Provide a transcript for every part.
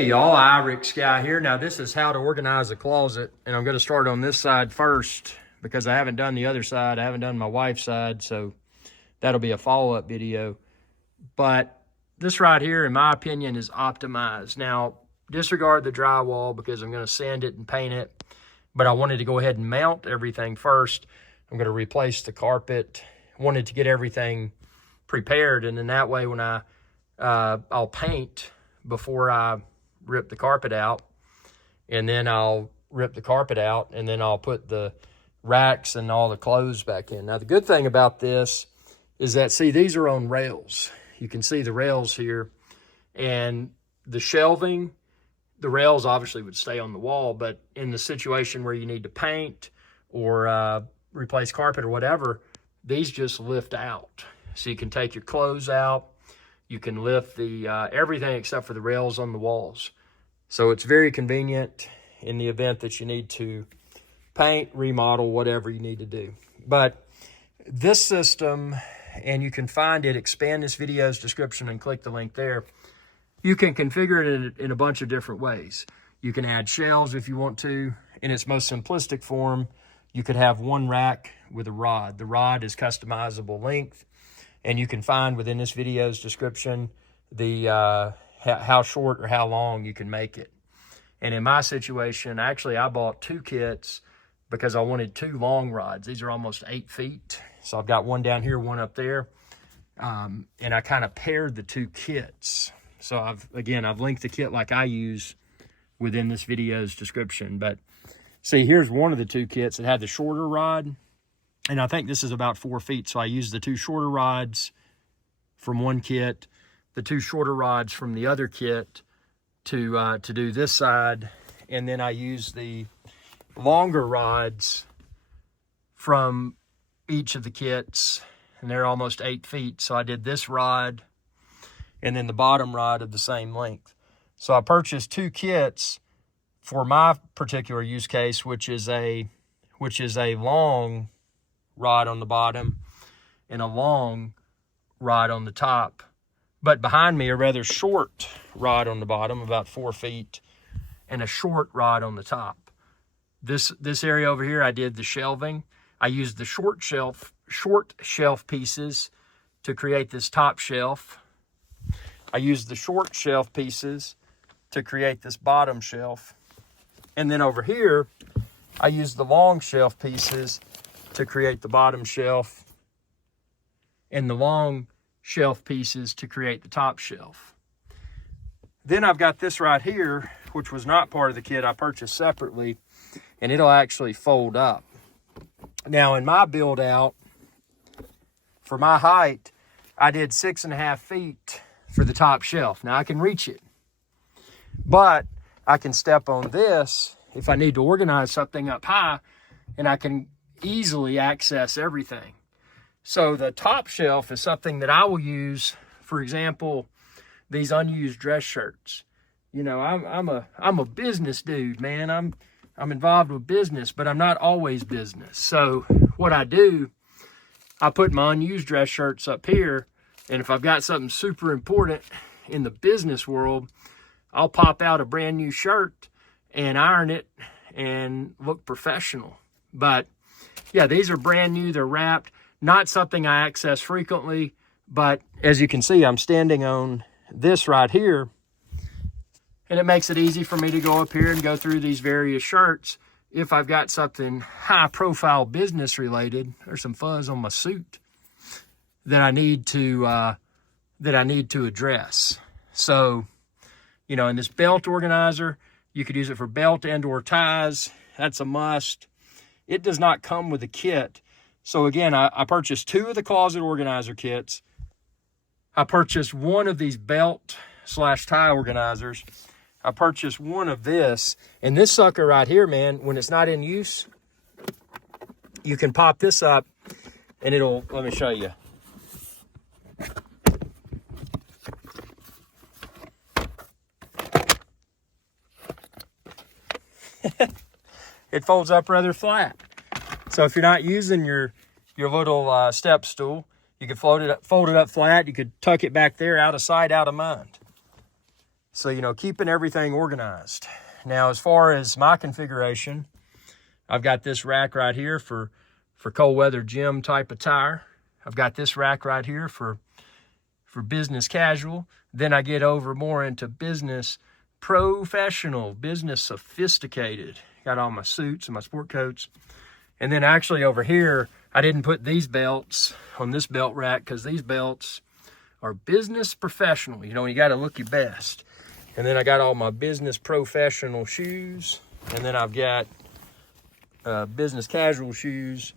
Hey y'all, Irix guy here. Now this is how to organize a closet, and I'm going to start on this side first because I haven't done the other side. I haven't done my wife's side, so that'll be a follow-up video. But this right here, in my opinion, is optimized. Now, disregard the drywall because I'm going to sand it and paint it, but I wanted to go ahead and mount everything first. I'm going to replace the carpet. Wanted to get everything prepared, and then that way when I'll paint before I rip the carpet out, and then I'll rip the carpet out, and then I'll put the racks and all the clothes back in. Now, the good thing about this is that, see, these are on rails. You can see the rails here, and the shelving, the rails obviously would stay on the wall, but in the situation where you need to paint or replace carpet or whatever, these just lift out. So you can take your clothes out. You can lift the everything except for the rails on the walls. So it's very convenient in the event that you need to paint, remodel, whatever you need to do. But this system, and you can find it, expand this video's description and click the link there. You can configure it in a bunch of different ways. You can add shelves if you want to. In its most simplistic form, you could have one rack with a rod. The rod is customizable length. And you can find within this video's description the how short or how long you can make it. And in my situation, actually, I bought two kits because I wanted two long rods. These are almost 8 feet. So I've got one down here, one up there. And I kind of paired the two kits. So I've linked the kit like I use within this video's description. But see, here's one of the two kits that had the shorter rod. And I think this is about 4 feet. So I used the two shorter rods from one kit, the two shorter rods from the other kit to do this side. And then I used the longer rods from each of the kits, and they're almost 8 feet. So I did this rod and then the bottom rod of the same length. So I purchased two kits for my particular use case, which is a long rod on the bottom and a long rod on the top, but behind me a rather short rod on the bottom, about 4 feet, and a short rod on the top. This area over here, I did the shelving. I used the short shelf pieces to create this top shelf. I used the short shelf pieces to create this bottom shelf, and then over here I used the long shelf pieces to create the bottom shelf, and the long shelf pieces to create the top shelf. Then I've got this right here, which was not part of the kit. I purchased separately, and it'll actually fold up. Now, in my build out, for my height, I did 6.5 feet for the top shelf. Now I can reach it, but I can step on this if I need to organize something up high, and I can easily access everything. So the top shelf is something that I will use, for example, these unused dress shirts. You know, I'm a business dude, man. I'm involved with business, but I'm not always business. So what I do, I put my unused dress shirts up here, and if I've got something super important in the business world, I'll pop out a brand new shirt and iron it and look professional. But yeah, these are brand new, they're wrapped, not something I access frequently, but as you can see, I'm standing on this right here, and it makes it easy for me to go up here and go through these various shirts if I've got something high profile business related, or some fuzz on my suit that I need to address. So, you know, in this belt organizer, you could use it for belt and or ties. That's a must. It does not come with a kit. So again, I purchased two of the closet organizer kits. I purchased one of these belt/tie organizers. I purchased one of this. And this sucker right here, man, when it's not in use, you can pop this up and it'll, let me show you. It folds up rather flat. So if you're not using your little step stool, you could fold it up flat. You could tuck it back there, out of sight, out of mind. So, you know, keeping everything organized. Now, as far as my configuration, I've got this rack right here for cold weather gym type attire. I've got this rack right here for business casual. Then I get over more into business professional, business sophisticated. Got all my suits and my sport coats. And then actually over here, I didn't put these belts on this belt rack because these belts are business professional. You know, you got to look your best. And then I got all my business professional shoes. And then I've got business casual shoes.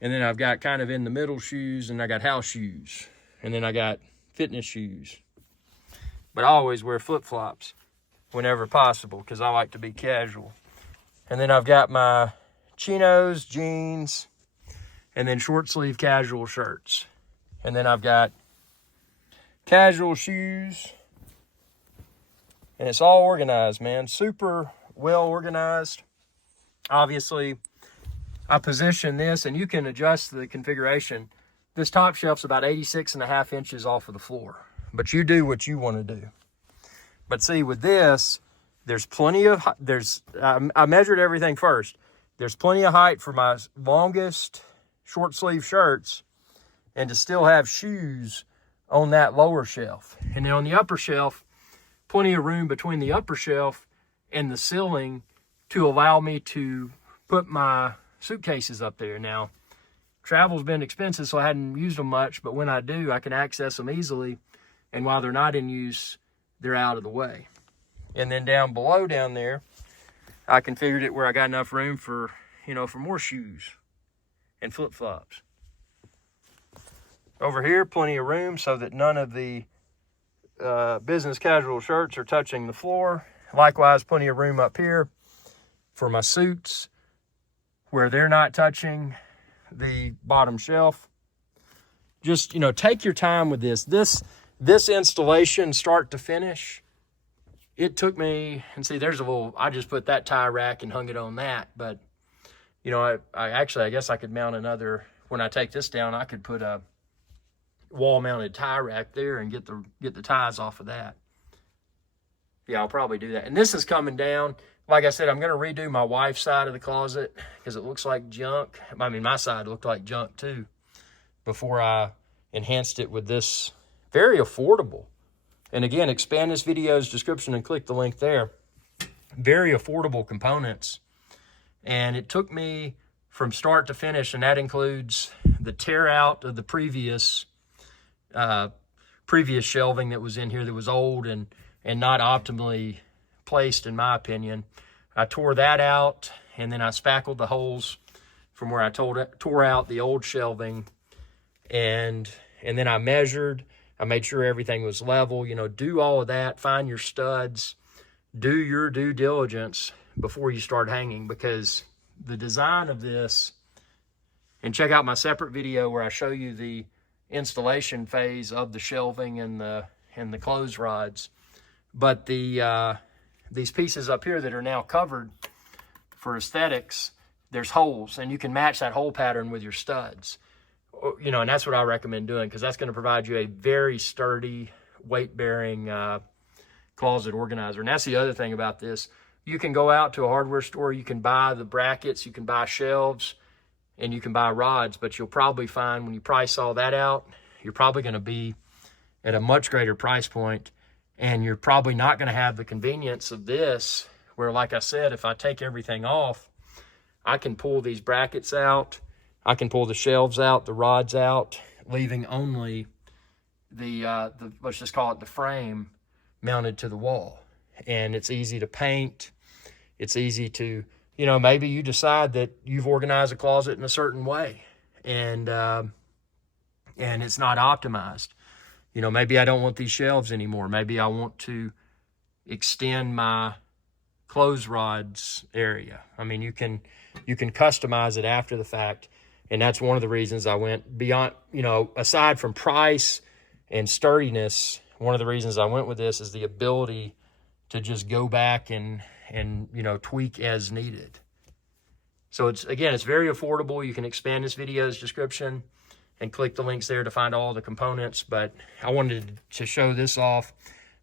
And then I've got kind of in the middle shoes, and I got house shoes. And then I got fitness shoes. But I always wear flip-flops whenever possible because I like to be casual. And then I've got my chinos, jeans, and then short sleeve casual shirts. And then I've got casual shoes. And it's all organized, man. Super well organized. Obviously, I position this, and you can adjust the configuration. This top shelf's about 86.5 inches off of the floor. But you do what you want to do. But see, with this, there's plenty of, I measured everything first. There's plenty of height for my longest short sleeve shirts and to still have shoes on that lower shelf. And then on the upper shelf, plenty of room between the upper shelf and the ceiling to allow me to put my suitcases up there. Now, travel's been expensive, so I hadn't used them much, but when I do, I can access them easily. And while they're not in use, they're out of the way. And then down below down there, I configured it where I got enough room for, you know, for more shoes and flip-flops. Over here, plenty of room so that none of the business casual shirts are touching the floor. Likewise, plenty of room up here for my suits where they're not touching the bottom shelf. Just, you know, take your time with this. This installation, start to finish, it took me, and see, there's a little, I just put that tie rack and hung it on that. But, you know, I guess I could mount another, when I take this down, I could put a wall-mounted tie rack there and get the ties off of that. Yeah, I'll probably do that. And this is coming down. Like I said, I'm going to redo my wife's side of the closet because it looks like junk. I mean, my side looked like junk too before I enhanced it with this. Very affordable. And again, expand this video's description and click the link there. Very affordable components. And it took me from start to finish, and that includes the tear out of the previous shelving that was in here that was old and not optimally placed, in my opinion. I tore that out, and then I spackled the holes from where I tore out the old shelving, and then I measured. I made sure everything was level. You know, do all of that. Find your studs. Do your due diligence before you start hanging, because the design of this, and check out my separate video where I show you the installation phase of the shelving and the clothes rods. But these pieces up here that are now covered for aesthetics, there's holes, and you can match that hole pattern with your studs. You know, and that's what I recommend doing, because that's going to provide you a very sturdy, weight-bearing closet organizer. And that's the other thing about this. You can go out to a hardware store, you can buy the brackets, you can buy shelves, and you can buy rods, but you'll probably find when you price all that out, you're probably going to be at a much greater price point, and you're probably not going to have the convenience of this, where, like I said, if I take everything off, I can pull these brackets out, I can pull the shelves out, the rods out, leaving only the let's just call it the frame mounted to the wall. And it's easy to paint. It's easy to, you know, maybe you decide that you've organized a closet in a certain way, and it's not optimized. You know, maybe I don't want these shelves anymore. Maybe I want to extend my clothes rods area. I mean, you can customize it after the fact. And that's one of the reasons I went beyond, you know, aside from price and sturdiness, one of the reasons I went with this is the ability to just go back and you know, tweak as needed. So it's very affordable. You can expand this video's description and click the links there to find all the components. But I wanted to show this off.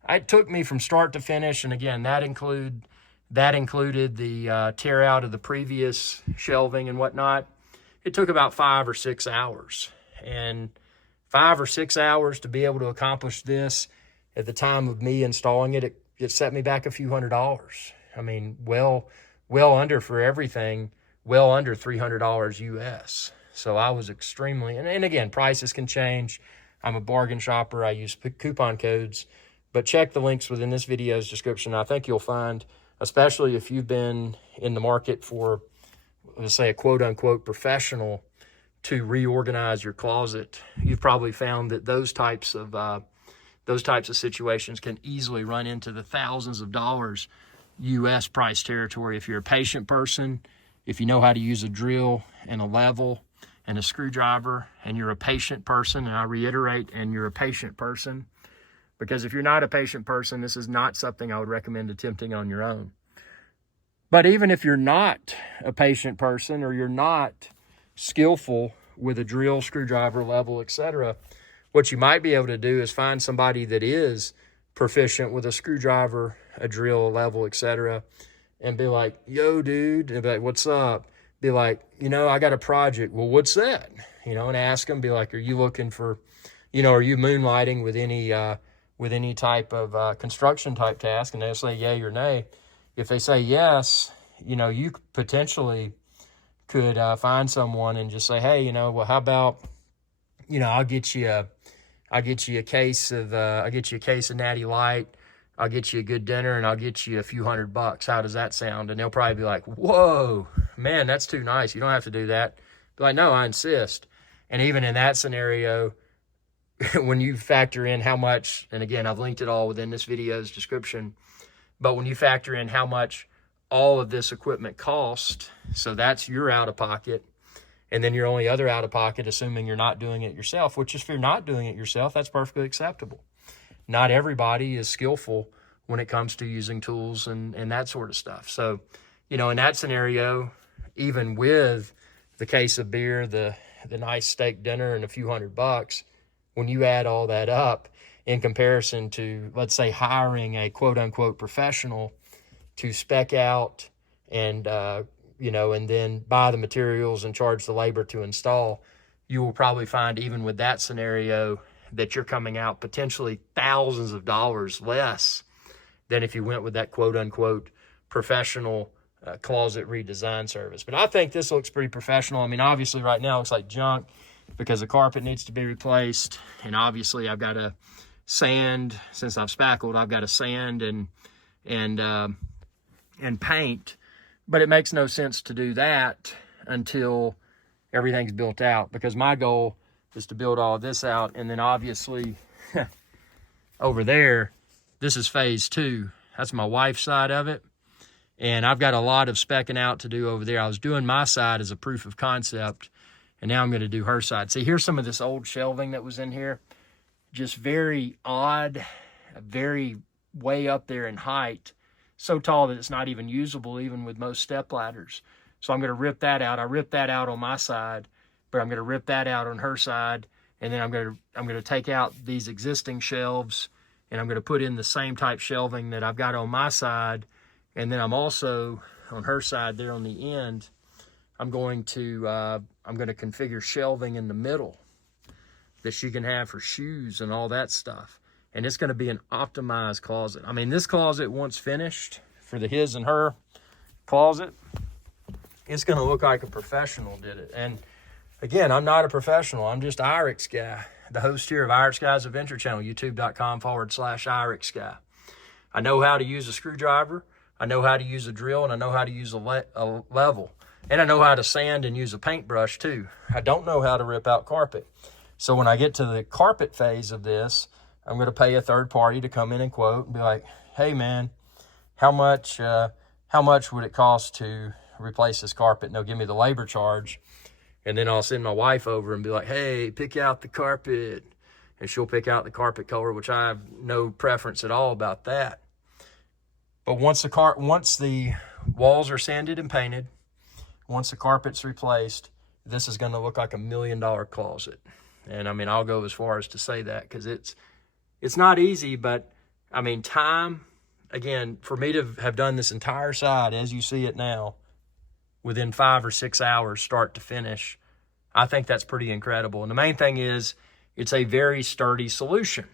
it took me from start to finish, and again, that included the tear out of the previous shelving and whatnot. It took about 5 or 6 hours, and 5 or 6 hours to be able to accomplish this at the time of me installing it, it set me back a few $100s. I mean, well under for everything, well under $300 US. So I was extremely, and again, prices can change. I'm a bargain shopper. I use coupon codes, but check the links within this video's description. I think you'll find, especially if you've been in the market for, let's say, a quote-unquote professional to reorganize your closet, you've probably found that those types of situations can easily run into the thousands of dollars US price territory. If you're a patient person, if you know how to use a drill and a level and a screwdriver, and you're a patient person, and I reiterate, and you're a patient person, because if you're not a patient person, this is not something I would recommend attempting on your own. But even if you're not a patient person, or you're not skillful with a drill, screwdriver, level, etc., what you might be able to do is find somebody that is proficient with a screwdriver, a drill, a level, etc., and be like, yo, dude, and be like, what's up? Be like, you know, I got a project. Well, what's that? You know, and ask them, be like, are you looking for, you know, are you moonlighting with any type of construction type task? And they'll say yay or nay. If they say yes, you know, you potentially could find someone and just say, hey, you know, well, how about, you know, I'll get you a case of Natty Light. I'll get you a good dinner, and I'll get you a few $100. How does that sound? And they'll probably be like, whoa, man, that's too nice. You don't have to do that. Be like, no, I insist. And even in that scenario, when you factor in how much, and again, I've linked it all within this video's description, but when you factor in how much all of this equipment cost, so that's your out-of-pocket, and then your only other out-of-pocket, assuming you're not doing it yourself, which if you're not doing it yourself, that's perfectly acceptable. Not everybody is skillful when it comes to using tools and that sort of stuff. So, you know, in that scenario, even with the case of beer, the nice steak dinner, and a few $100, when you add all that up in comparison to, let's say, hiring a quote-unquote professional to spec out and, you know, and then buy the materials and charge the labor to install, you will probably find, even with that scenario, that you're coming out potentially thousands of dollars less than if you went with that quote-unquote professional closet redesign service. But I think this looks pretty professional. I mean, obviously right now it looks like junk because the carpet needs to be replaced, and obviously I've got to sand. Since I've spackled, I've got to sand and paint, but it makes no sense to do that until everything's built out, because my goal is to build all of this out. And then obviously over there, this is phase 2. That's my wife's side of it. And I've got a lot of specking out to do over there. I was doing my side as a proof of concept, and now I'm going to do her side. See, here's some of this old shelving that was in here. Just very odd, very way up there in height. So tall that it's not even usable, even with most step ladders. So I'm going to rip that out. I ripped that out on my side, but I'm going to rip that out on her side, and then I'm going to take out these existing shelves, and I'm going to put in the same type shelving that I've got on my side. And then I'm also on her side there on the end, I'm going to configure shelving in the middle that she can have for shoes and all that stuff. And it's going to be an optimized closet. I mean, this closet, once finished for the his and her closet, it's going to look like a professional did it. And again, I'm not a professional. I'm just IRIX guy, the host here of IRIX Guy's Adventure Channel, youtube.com/IRIX Guy. I know how to use a screwdriver. I know how to use a drill, and I know how to use a level. And I know how to sand and use a paintbrush too. I don't know how to rip out carpet. So when I get to the carpet phase of this, I'm going to pay a third party to come in and quote and be like, hey man, how much would it cost to replace this carpet? And they'll give me the labor charge. And then I'll send my wife over and be like, hey, pick out the carpet. And she'll pick out the carpet color, which I have no preference at all about that. But once the walls are sanded and painted, once the carpet's replaced, this is going to look like $1 million closet. And I mean, I'll go as far as to say that, because it's not easy, but I mean, time, again, for me to have done this entire side as you see it now, within 5 or 6 hours, start to finish, I think that's pretty incredible. And the main thing is, it's a very sturdy solution.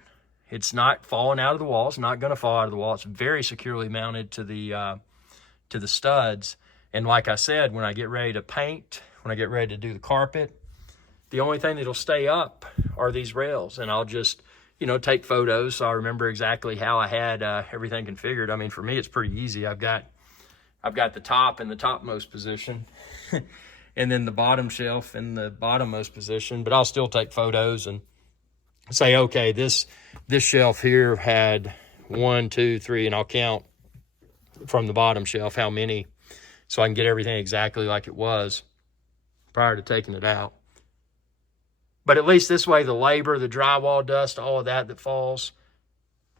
It's not falling out of the wall. It's not going to fall out of the wall. It's very securely mounted to the studs. And like I said, when I get ready to paint, when I get ready to do the carpet, the only thing that'll stay up are these rails. And I'll just, you know, take photos so I remember exactly how I had everything configured. I mean, for me, it's pretty easy. I've got the top in the topmost position and then the bottom shelf in the bottommost position, but I'll still take photos and say, okay, this shelf here had 1, 2, 3, and I'll count from the bottom shelf how many, so I can get everything exactly like it was prior to taking it out. But at least this way, the labor, the drywall dust, all of that falls,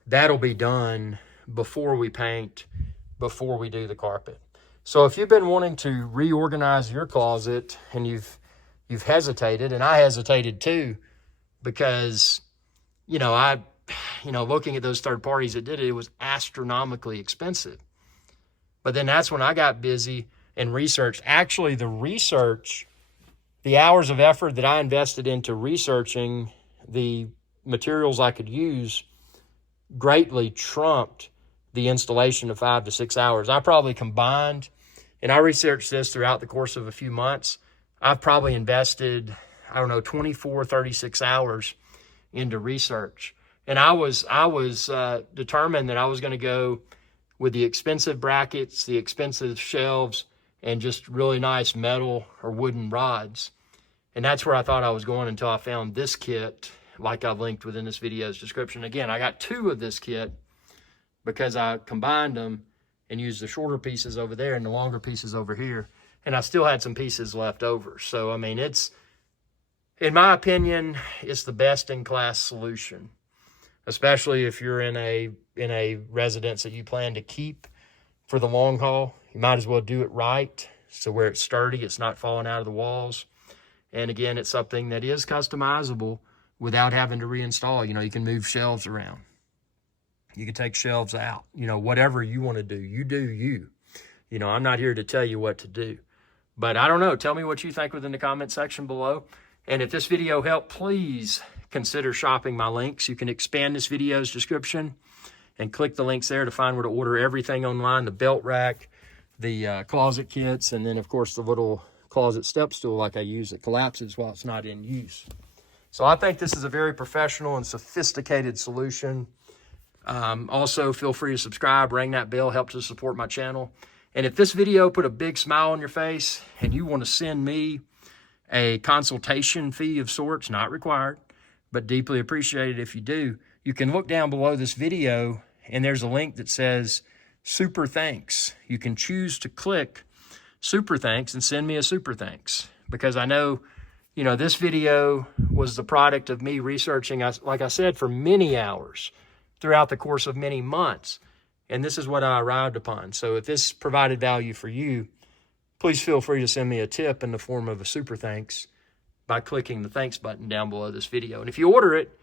that'll be done before we paint, before we do the carpet. So if you've been wanting to reorganize your closet and you've hesitated, and I hesitated too, because, looking at those third parties that did it, it was astronomically expensive. But then that's when I got busy and researched. Actually, the hours of effort that I invested into researching the materials I could use greatly trumped the installation of 5 to 6 hours. I probably combined, and I researched this throughout the course of a few months, I've probably invested, 24, 36 hours into research. And I was determined that I was going to go with the expensive brackets, the expensive shelves, and just really nice metal or wooden rods. And that's where I thought I was going until I found this kit, like I've linked within this video's description. Again, I got 2 of this kit because I combined them and used the shorter pieces over there and the longer pieces over here. And I still had some pieces left over. So, I mean, in my opinion, it's the best in class solution, especially if you're in a residence that you plan to keep for the long haul. You might as well do it right, so where it's sturdy, it's not falling out of the walls. And again, it's something that is customizable without having to reinstall. You can move shelves around. You can take shelves out. Whatever you want to do, you do you. I'm not here to tell you what to do. But I don't know. Tell me what you think within the comment section below. And if this video helped, please consider shopping my links. You can expand this video's description and click the links there to find where to order everything online, the belt rack, the closet kits, and then, of course, the little closet step stool like I use that collapses while it's not in use. So I think this is a very professional and sophisticated solution. Also, feel free to subscribe, ring that bell, help to support my channel. And if this video put a big smile on your face and you want to send me a consultation fee of sorts, not required, but deeply appreciated if you do, you can look down below this video and there's a link that says super thanks. You can choose to click super thanks and send me a super thanks, because I know, this video was the product of me researching, like I said, for many hours throughout the course of many months. And this is what I arrived upon. So if this provided value for you, please feel free to send me a tip in the form of a super thanks by clicking the thanks button down below this video. And if you order it,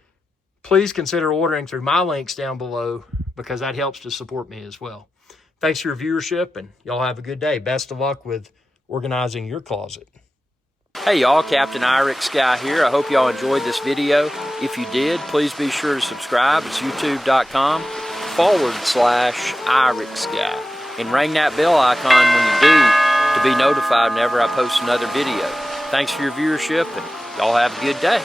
please consider ordering through my links down below, because that helps to support me as well. Thanks for your viewership, and y'all have a good day. Best of luck with organizing your closet. Hey y'all, Captain Irix Guy here. I hope y'all enjoyed this video. If you did, please be sure to subscribe. It's youtube.com/Irix Guy. And ring that bell icon when you do to be notified whenever I post another video. Thanks for your viewership, and y'all have a good day.